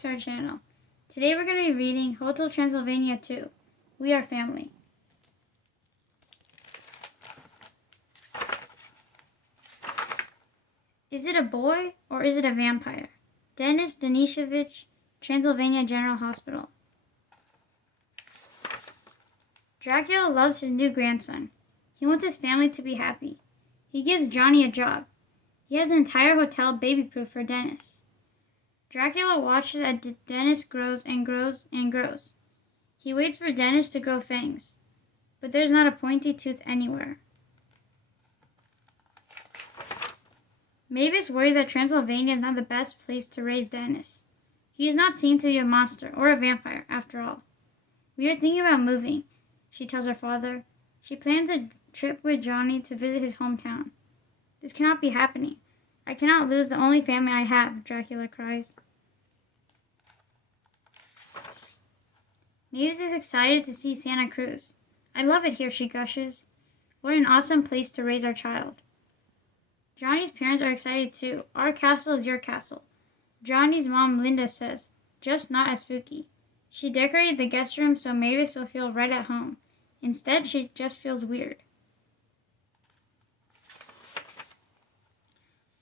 to our channel. Today we're going to be reading Hotel Transylvania 2, We Are Family. Is it a boy or is it a vampire? Denis Denisovich, Transylvania General Hospital. Dracula loves his new grandson. He wants his family to be happy. He gives Johnny a job. He has an entire hotel baby-proof for Denis. Dracula watches as Denis grows and grows and grows. He waits for Denis to grow fangs, but there's not a pointy tooth anywhere. Mavis worries that Transylvania is not the best place to raise Denis. He does not seem to be a monster or a vampire, after all. We are thinking about moving, she tells her father. She plans a trip with Johnny to visit his hometown. This cannot be happening. I cannot lose the only family I have, Dracula cries. Mavis is excited to see Santa Cruz. I love it here, she gushes. What an awesome place to raise our child. Johnny's parents are excited too. Our castle is your castle. Johnny's mom, Linda, says, just not as spooky. She decorated the guest room so Mavis will feel right at home. Instead, she just feels weird.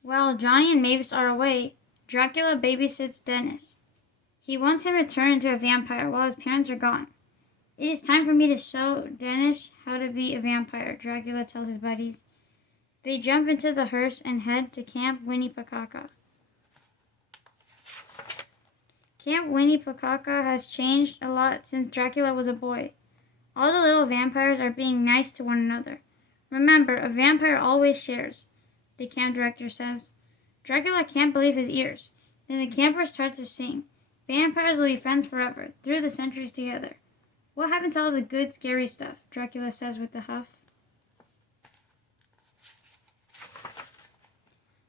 While Johnny and Mavis are away, Dracula babysits Denis. He wants him to turn into a vampire while his parents are gone. It is time for me to show Denis how to be a vampire, Dracula tells his buddies. They jump into the hearse and head to Camp Winnie-Pakaka. Camp Winnie-Pakaka has changed a lot since Dracula was a boy. All the little vampires are being nice to one another. Remember, a vampire always shares, the camp director says. Dracula can't believe his ears. Then the campers start to sing. Vampires will be friends forever, through the centuries together. What happened to all the good, scary stuff? Dracula says with a huff.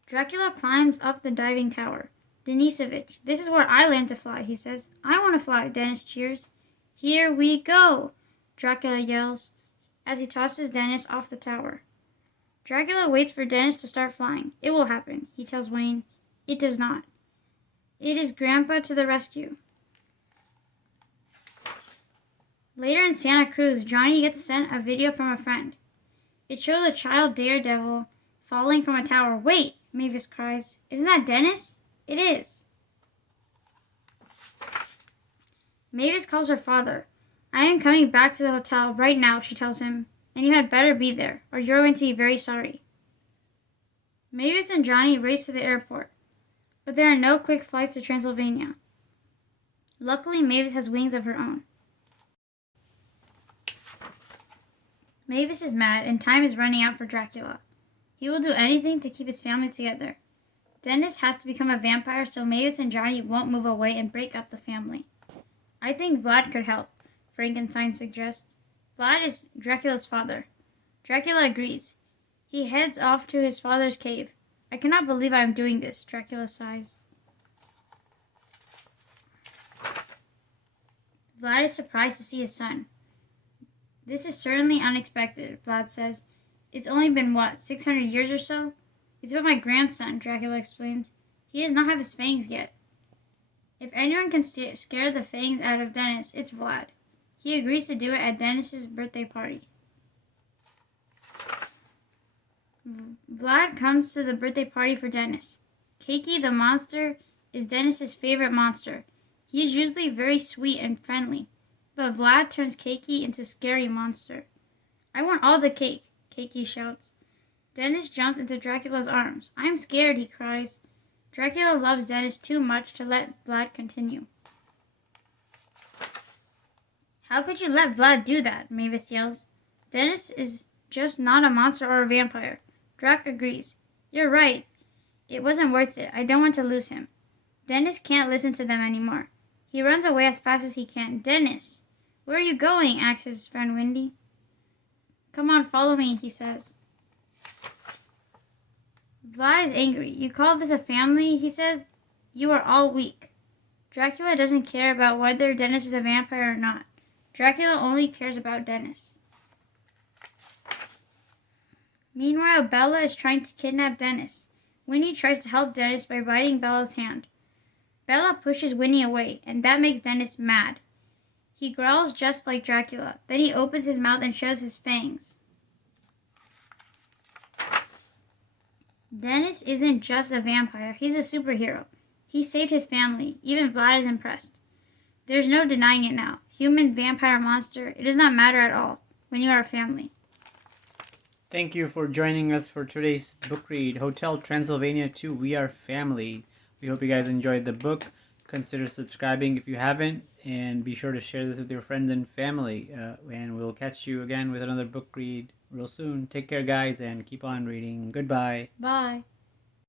Dracula climbs up the diving tower. Denisovich, this is where I learned to fly, he says. I want to fly, Denis cheers. Here we go, Dracula yells as he tosses Denis off the tower. Dracula waits for Denis to start flying. It will happen, he tells Wayne. It does not. It is Grandpa to the rescue. Later in Santa Cruz, Johnny gets sent a video from a friend. It shows a child daredevil falling from a tower. Wait, Mavis cries. Isn't that Denis? It is. Mavis calls her father. I am coming back to the hotel right now, she tells him, and you had better be there, or you're going to be very sorry. Mavis and Johnny race to the airport, but there are no quick flights to Transylvania. Luckily, Mavis has wings of her own. Mavis is mad, and time is running out for Dracula. He will do anything to keep his family together. Denis has to become a vampire so Mavis and Johnny won't move away and break up the family. I think Vlad could help, Frankenstein suggests. Vlad is Dracula's father. Dracula agrees. He heads off to his father's cave. I cannot believe I am doing this, Dracula sighs. Vlad is surprised to see his son. This is certainly unexpected, Vlad says. It's only been, 600 years or so? It's about my grandson, Dracula explains. He does not have his fangs yet. If anyone can scare the fangs out of Denis, it's Vlad. He agrees to do it at Denis's birthday party. Vlad comes to the birthday party for Denis. Keiki the monster is Denis's favorite monster. He is usually very sweet and friendly, but Vlad turns Keiki into a scary monster. I want all the cake, Keiki shouts. Denis jumps into Dracula's arms. I'm scared, he cries. Dracula loves Denis too much to let Vlad continue. How could you let Vlad do that? Mavis yells. Denis is just not a monster or a vampire. Drac agrees. You're right. It wasn't worth it. I don't want to lose him. Denis can't listen to them anymore. He runs away as fast as he can. Denis! Where are you going? Asks his friend Wendy. Come on, follow me, he says. Vlad is angry. You call this a family, he says. You are all weak. Dracula doesn't care about whether Denis is a vampire or not. Dracula only cares about Denis. Meanwhile, Bella is trying to kidnap Denis. Winnie tries to help Denis by biting Bella's hand. Bella pushes Winnie away, and that makes Dennis mad. He growls just like Dracula. Then he opens his mouth and shows his fangs. Dennis isn't just a vampire, he's a superhero. He saved his family. Even Vlad is impressed. There's no denying it now. Human, vampire, monster, it does not matter at all when you are a family. Thank you for joining us for today's book read, Hotel Transylvania 2, We Are Family. We hope you guys enjoyed the book. Consider subscribing if you haven't, and be sure to share this with your friends and family. And we'll catch you again with another book read real soon. Take care, guys, and keep on reading. Goodbye. Bye.